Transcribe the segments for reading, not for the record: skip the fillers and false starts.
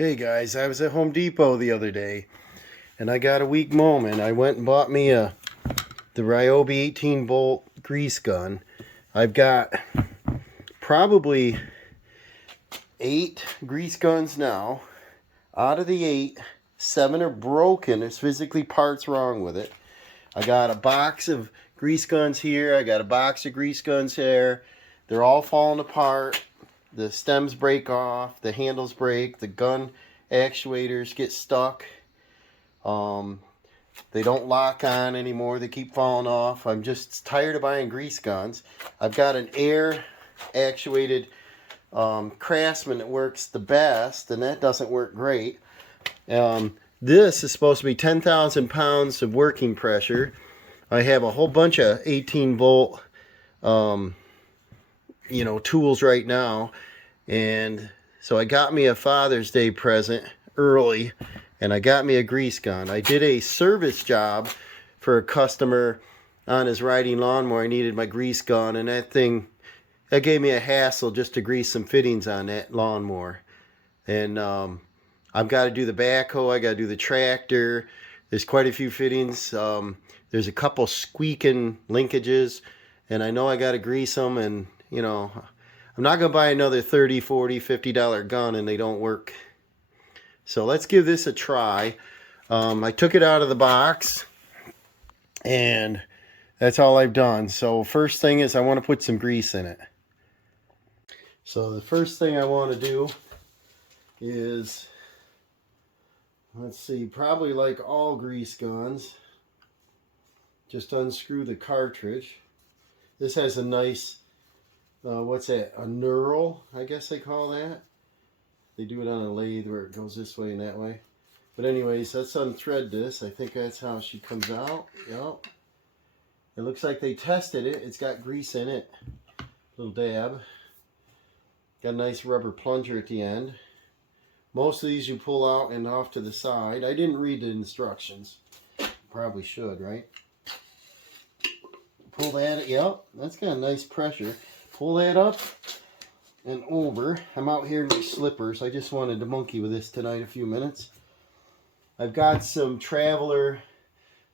Okay guys, I was at Home Depot the other day and I got a weak moment. I went and bought me the Ryobi 18 volt grease gun. I've got probably 8 grease guns now. Out of the 8, 7 are broken. There's physically parts wrong with it. I got a box of grease guns here. I got a box of grease guns there. They're all falling apart. The stems break off, the handles break, the gun actuators get stuck. They don't lock on anymore. They keep falling off. I'm just tired of buying grease guns. I've got an air actuated Craftsman that works the best, and that doesn't work great. This is supposed to be 10,000 pounds of working pressure. I have a whole bunch of 18 volt tools right now, and so I got me a Father's Day present early, and I got me a grease gun. I did a service job for a customer on his riding lawnmower. I needed my grease gun, and that gave me a hassle just to grease some fittings on that lawnmower. And I've got to do the backhoe, I got to do the tractor. There's quite a few fittings. There's a couple squeaking linkages, and I know I got to grease them, and I'm not going to buy another $30, $40, $50 gun and they don't work. So let's give this a try. I took it out of the box and that's all I've done. So first thing is I want to put some grease in it. So the first thing I want to do is, let's see, probably like all grease guns, just unscrew the cartridge. This has a nice what's that? A knurl, I guess they call that. They do it on a lathe where it goes this way and that way. But anyways, let's unthread this. I think that's how she comes out. Yep. It looks like they tested it. It's got grease in it. Little dab. Got a nice rubber plunger at the end. Most of these you pull out and off to the side. I didn't read the instructions. Probably should, right? Pull that. Yep. That's got a nice pressure. Pull that up and over. I'm out here in my slippers. I just wanted to monkey with this tonight a few minutes. I've got some Traveler,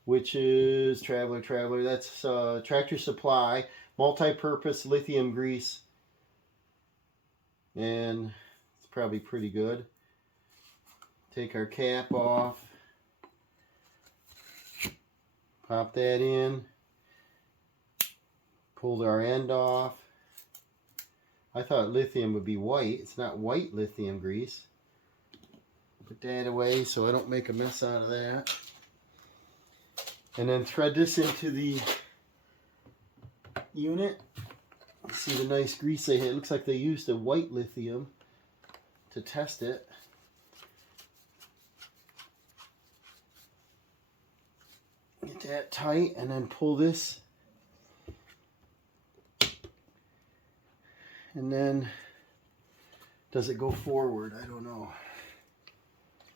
which is Traveler. That's Tractor Supply, multi-purpose lithium grease. And it's probably pretty good. Take our cap off. Pop that in. Pulled our end off. I thought lithium would be white. It's not white lithium grease. Put that away so I don't make a mess out of that. And then thread this into the unit. See the nice grease they had. It looks like they used a white lithium to test it. Get that tight and then pull this. And then, does it go forward? I don't know.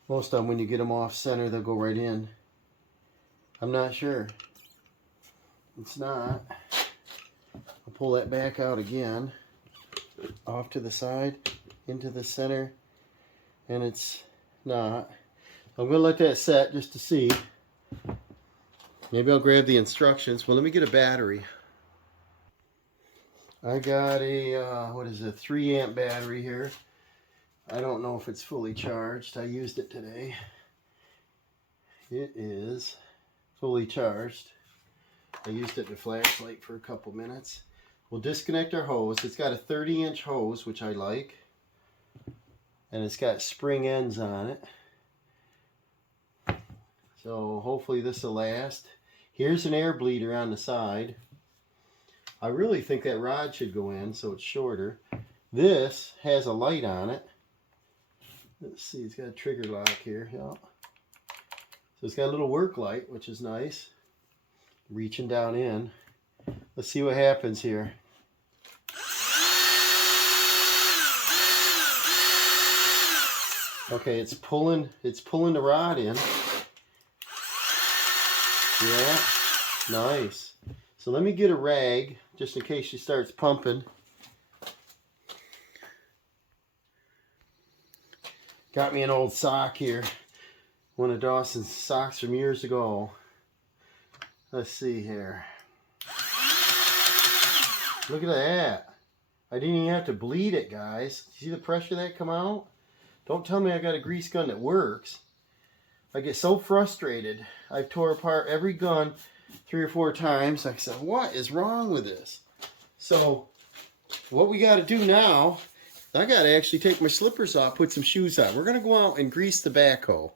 Most of them, when you get them off center, they'll go right in. I'm not sure. It's not. I'll pull that back out again. Off to the side, into the center. And it's not. I'm going to let that set just to see. Maybe I'll grab the instructions. Well, let me get a battery. I got a 3 amp battery here. I don't know if it's fully charged. I used it today. It is fully charged. I used it in a flashlight for a couple minutes. We'll disconnect our hose. It's got a 30-inch hose, which I like. And it's got spring ends on it. So hopefully this will last. Here's an air bleeder on the side. I really think that rod should go in so it's shorter. This has a light on it. Let's see, it's got a trigger lock here. Yeah. So it's got a little work light, which is nice. Reaching down in. Let's see what happens here. Okay, it's pulling the rod in. Yeah, nice. So let me get a rag, just in case she starts pumping. Got me an old sock here. One of Dawson's socks from years ago. Let's see here. Look at that. I didn't even have to bleed it, guys. See the pressure that come out? Don't tell me I got a grease gun that works. I get so frustrated. I've tore apart every gun 3 or 4 times. I said, what is wrong with this? So what we got to do now, I got to actually take my slippers off, put some shoes on. We're going to go out and grease the backhoe.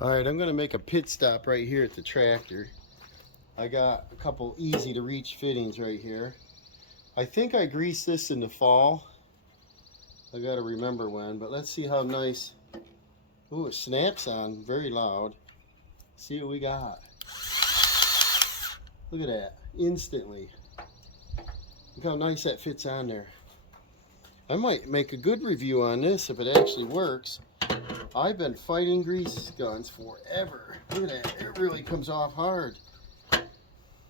All right, I'm going to make a pit stop right here at the tractor. I got a couple easy to reach fittings right here. I think I greased this in the fall. I got to remember when, but let's see how nice. Ooh, it snaps on very loud. See what we got. Look at that, instantly. Look how nice that fits on there. I might make a good review on this if it actually works. I've been fighting grease guns forever. Look at that, it really comes off hard.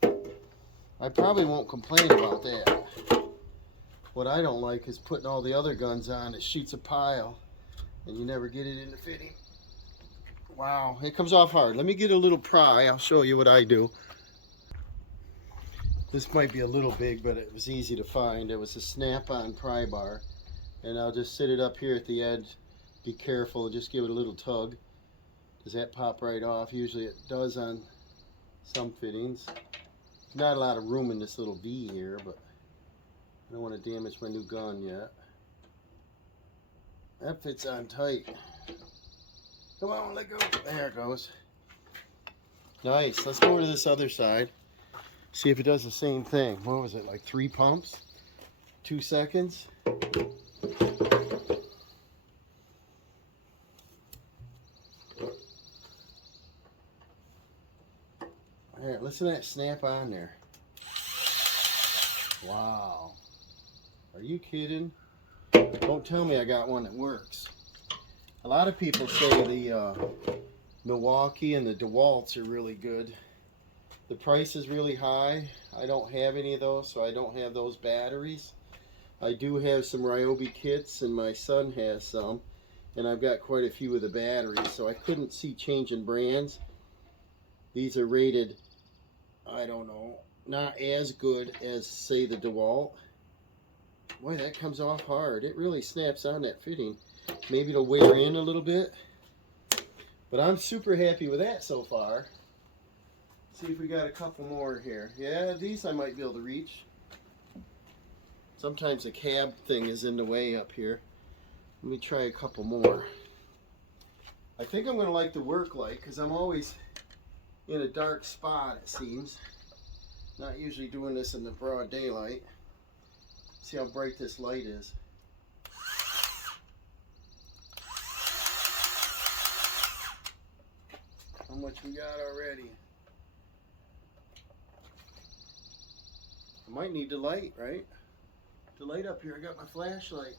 I probably won't complain about that. What I don't like is putting all the other guns on, it shoots a pile and you never get it in the fitting. Wow, it comes off hard. Let me get a little pry, I'll show you what I do. This might be a little big, but it was easy to find. It was a snap-on pry bar. And I'll just sit it up here at the edge. Be careful, just give it a little tug. Does that pop right off? Usually it does on some fittings. There's not a lot of room in this little V here, but I don't want to damage my new gun yet. That fits on tight. Come on, let go. There it goes. Nice. Let's go over to this other side. See if it does the same thing. What was it, like 3 pumps? 2 seconds? Alright, listen to that snap on there. Wow. Are you kidding? Don't tell me I got one that works. A lot of people say the Milwaukee and the DeWalt's are really good. The price is really high. I don't have any of those, so I don't have those batteries. I do have some Ryobi kits, and my son has some, and I've got quite a few of the batteries, so I couldn't see changing brands. These are rated, I don't know, not as good as, say, the DeWalt. Boy, that comes off hard. It really snaps on that fitting. Maybe it'll wear in a little bit, but I'm super happy with that so far. See if we got a couple more here. Yeah, these I might be able to reach. Sometimes the cab thing is in the way up here. Let me try a couple more. I think I'm going to like the work light because I'm always in a dark spot, it seems. Not usually doing this in the broad daylight. See how bright this light is. How much we got already? I might need the light, right? The light up here, I got my flashlight.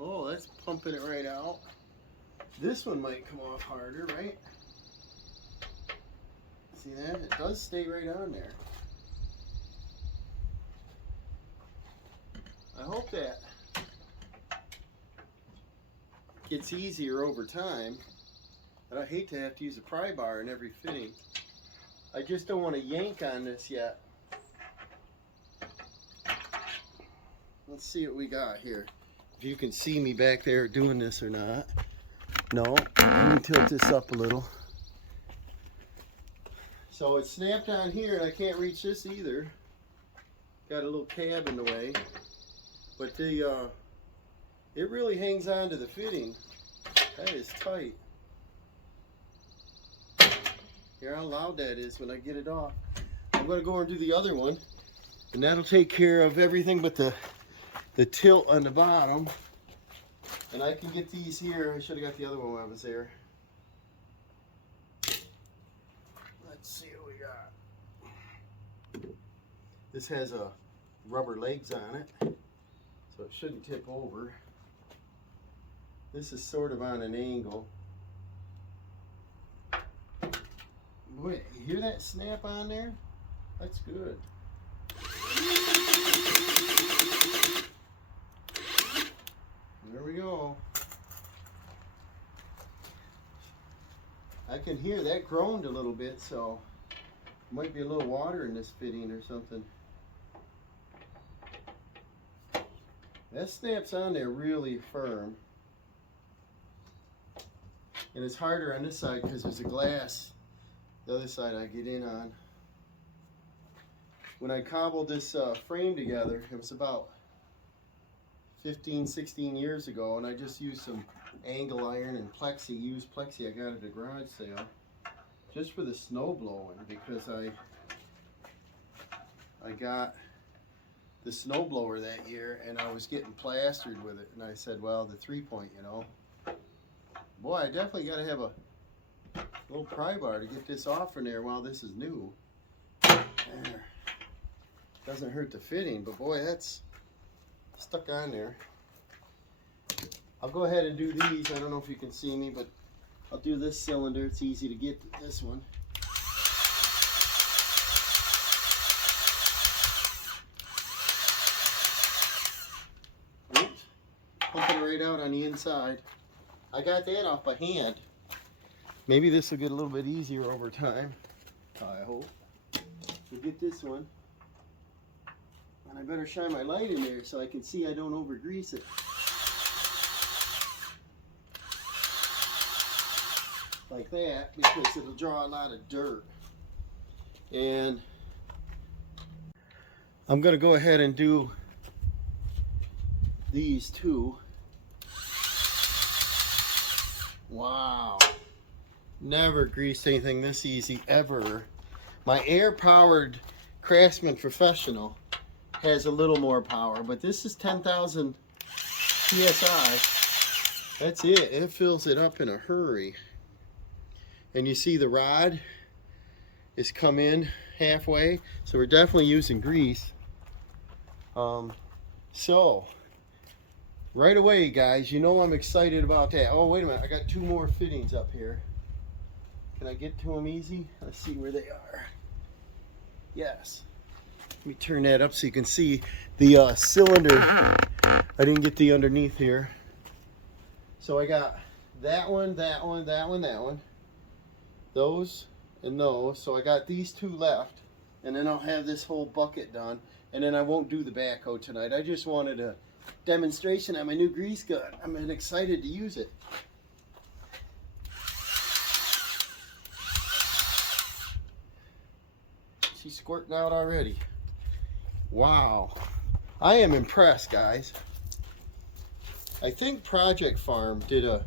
Oh, that's pumping it right out. This one might come off harder, right? See that? It does stay right on there. I hope that gets easier over time. But I hate to have to use a pry bar in every fitting. I just don't want to yank on this yet. Let's see what we got here. If you can see me back there doing this or not. No, let me tilt this up a little. So it's snapped on here and I can't reach this either. Got a little cab in the way. But the it really hangs on to the fitting. That is tight. Hear how loud that is when I get it off. I'm going to go and do the other one, and that'll take care of everything but the tilt on the bottom. And I can get these here. I should have got the other one when I was there. Let's see what we got. This has a rubber legs on it, so it shouldn't tip over. This is sort of on an angle. Boy, you hear that snap on there? That's good. There we go. I can hear that groaned a little bit, so might be a little water in this fitting or something. That snaps on there really firm. And it's harder on this side because there's a glass. The other side I get in on. When I cobbled this frame together, it was about 15, 16 years ago, and I just used some angle iron and used plexi I got at a garage sale just for the snow blowing, because I got the snow blower that year and I was getting plastered with it, and I said, well, the 3-point, you know, boy, I definitely got to have a little pry bar to get this off from there while this is new. There. Doesn't hurt the fitting, but boy, that's stuck on there. I'll go ahead and do these. I don't know if you can see me, but I'll do this cylinder. It's easy to get to this one. Oops. Pumping right out on the inside. I got that off by hand. Maybe this will get a little bit easier over time. I hope. We'll get this one. And I better shine my light in there so I can see I don't over grease it. Like that, because it'll draw a lot of dirt. And I'm going to go ahead and do these two. Wow. Never greased anything this easy ever. My air-powered Craftsman Professional has a little more power, but this is 10,000 PSI. That's it. It fills it up in a hurry. And you see the rod is come in halfway, so we're definitely using grease. So right away, guys, you know I'm excited about that. Oh, wait a minute, I got 2 more fittings up here. Can I get to them easy? Let's see where they are. Yes. Let me turn that up so you can see the cylinder. I didn't get the underneath here. So I got that one, that one, that one, that one. Those and those. So I got these 2 left. And then I'll have this whole bucket done. And then I won't do the backhoe tonight. I just wanted a demonstration on my new grease gun. I'm excited to use it. She's squirting out already. Wow. I am impressed, guys. I think Project Farm did a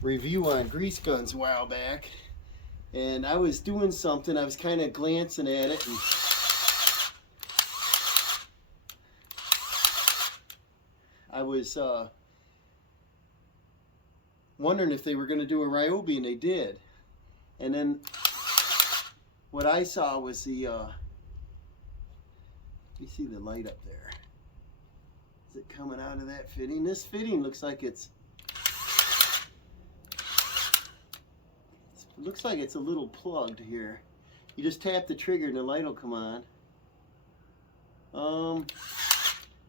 review on grease guns a while back. And I was doing something. I was kind of glancing at it. And I was wondering if they were going to do a Ryobi, and they did. And then what I saw was the, you see the light up there. Is it coming out of that fitting? This fitting looks like it looks like it's a little plugged here. You just tap the trigger and the light will come on.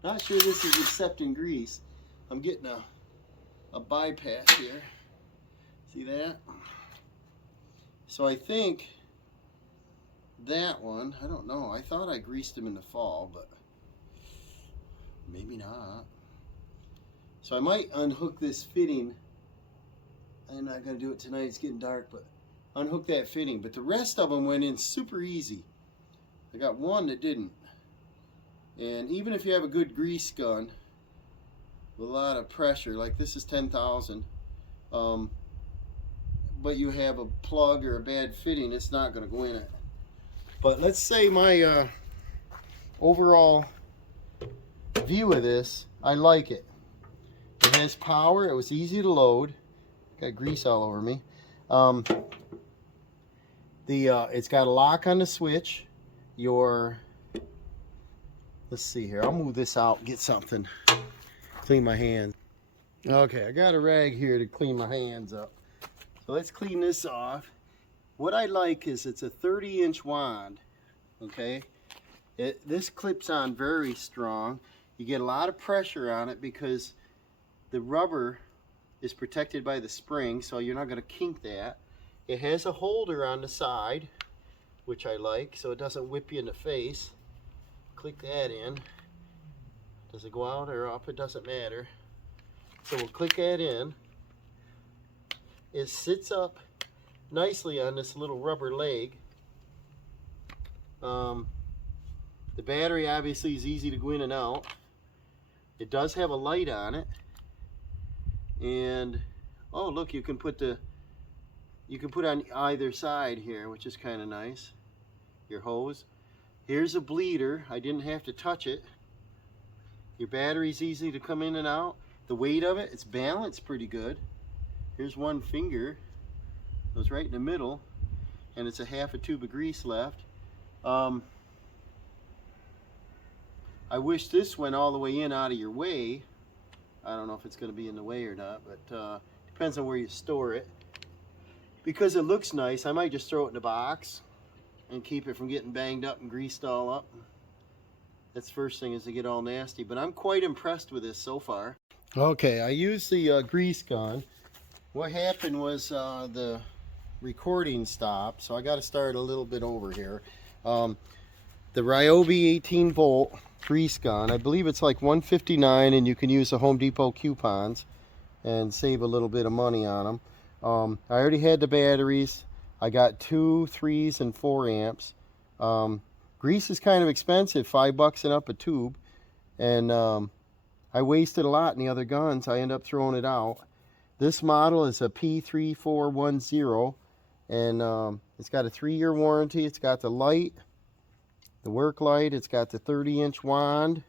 Not sure this is accepting grease. I'm getting a bypass here. See that? So I think that one, I don't know. I thought I greased them in the fall, but maybe not. So I might unhook this fitting. I'm not going to do it tonight. It's getting dark, but unhook that fitting. But the rest of them went in super easy. I got one that didn't. And even if you have a good grease gun with a lot of pressure, like this is 10,000, but you have a plug or a bad fitting, it's not going to go in it. But let's say my overall view of this, I like it. It has power. It was easy to load. Got grease all over me. It's got a lock on the switch. Let's see here. I'll move this out, get something. Clean my hands. Okay, I got a rag here to clean my hands up. So let's clean this off. What I like is it's a 30-inch wand. Okay, this clips on very strong. You get a lot of pressure on it because the rubber is protected by the spring, so you're not going to kink that. It has a holder on the side, which I like, so it doesn't whip you in the face. Click that in. Does it go out or up? It doesn't matter. So we'll click that in. It sits up nicely on this little rubber leg. The battery obviously is easy to go in and out. It does have a light on it. And oh look, you can put on either side here, which is kind of nice. Your hose. Here's a bleeder. I didn't have to touch it. Your battery's easy to come in and out. The weight of it, it's balanced pretty good. Here's one finger. It was right in the middle, and it's a half a tube of grease left. I wish this went all the way in out of your way. I don't know if it's going to be in the way or not, but depends on where you store it. Because it looks nice, I might just throw it in a box and keep it from getting banged up and greased all up. That's the first thing, is to get all nasty. But I'm quite impressed with this so far. Okay, I used the grease gun. What happened was the recording stopped, so I got to start a little bit over here. The Ryobi 18 volt grease gun, I believe it's like $159, and you can use the Home Depot coupons and save a little bit of money on them. I already had the batteries. I got 2, 3s, and 4 amps. Grease is kind of expensive, $5 and up a tube, and I wasted a lot in the other guns. I end up throwing it out. This model is a P3410, and it's got a 3-year warranty. It's got the light, the work light. It's got the 30-inch wand.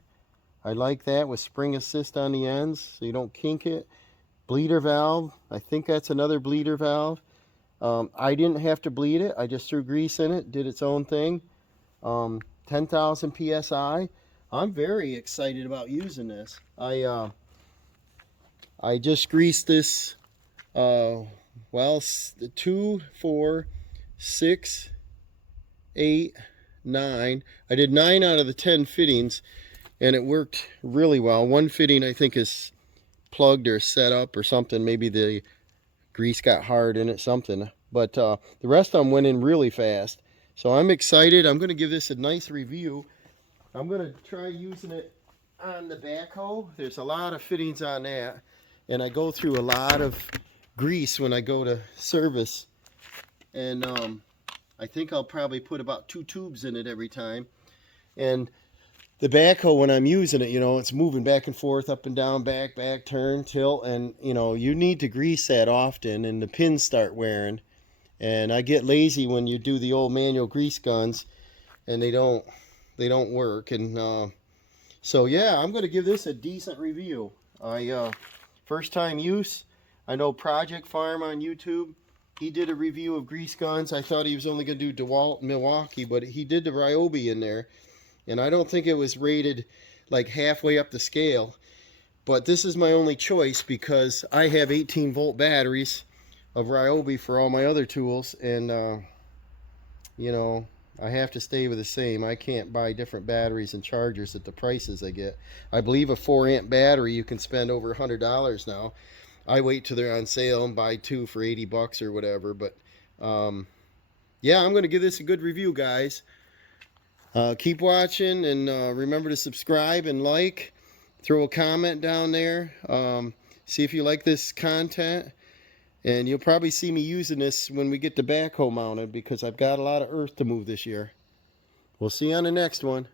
I like that, with spring assist on the ends so you don't kink it. Bleeder valve. I think that's another bleeder valve. I didn't have to bleed it. I just threw grease in it, did its own thing. 10,000 psi. I'm very excited about using this. I just greased this, well, 2, 4, 6, 8, 9. I did 9 out of the 10 fittings, and it worked really well. One fitting I think is plugged or set up or something. Maybe the grease got hard in it, something. But the rest of them went in really fast. So I'm excited. I'm going to give this a nice review. I'm going to try using it on the backhoe. There's a lot of fittings on that, and I go through a lot of grease when I go to service. And I think I'll probably put about 2 tubes in it every time. And the backhoe, when I'm using it, you know, it's moving back and forth, up and down, back, turn, tilt, and you know, you need to grease that often, and the pins start wearing. And I get lazy when you do the old manual grease guns, and they don't work. And so yeah, I'm going to give this a decent review. First time use. I know Project Farm on YouTube, he did a review of grease guns. I thought he was only going to do DeWalt and Milwaukee, but he did the Ryobi in there. And I don't think it was rated like halfway up the scale. But this is my only choice because I have 18 volt batteries of Ryobi for all my other tools. And, you know, I have to stay with the same. I can't buy different batteries and chargers at the prices I get. I believe a 4 amp battery you can spend over $100 now. I wait till they're on sale and buy 2 for $80 or whatever. But, yeah, I'm going to give this a good review, guys. Keep watching, and remember to subscribe and like. Throw a comment down there. See if you like this content. And you'll probably see me using this when we get the backhoe mounted, because I've got a lot of earth to move this year. We'll see you on the next one.